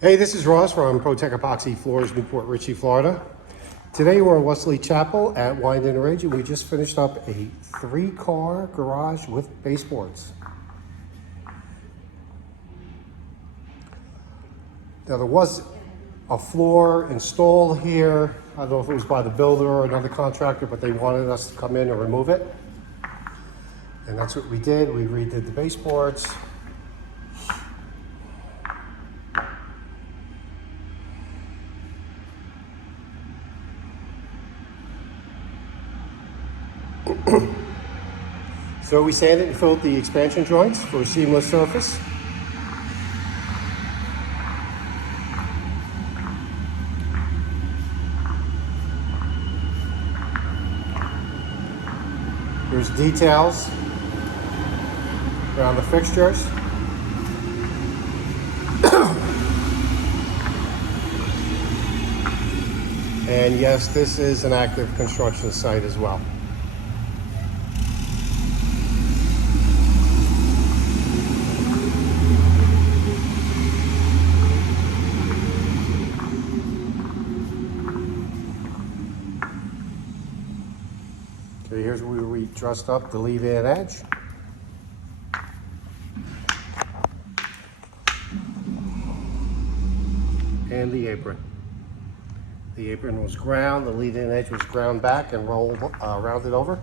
Hey, this is Ross from ProTech Epoxy Floors, Newport Richey, Florida. Today we're in Wesley Chapel at Wind and Ridge, and we just finished up a 3-car garage with baseboards. Now there was a floor installed here. I don't know if it was by the builder or another contractor, but they wanted us to come in and remove it. And that's what we did. We redid the baseboards. So we sanded and filled the expansion joints for a seamless surface. There's details around the fixtures. And yes, this is an active construction site as well. Okay, here's where we dressed up the leave-in edge. And the apron. The apron was ground, the lead-in edge was ground back and rolled, rounded over.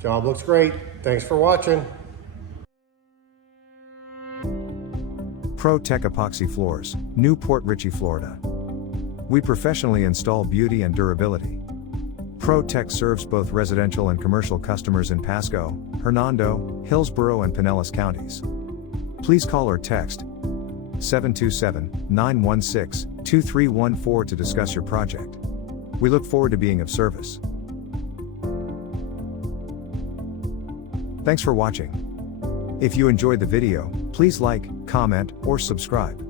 Job looks great. Thanks for watching. ProTech Epoxy Floors, Newport Richey, Florida. We professionally install beauty and durability. ProTech serves both residential and commercial customers in Pasco, Hernando, Hillsborough, and Pinellas counties. Please call or text 727-916-2314 to discuss your project. We look forward to being of service. Thanks for watching. If you enjoyed the video, please like, comment, or subscribe.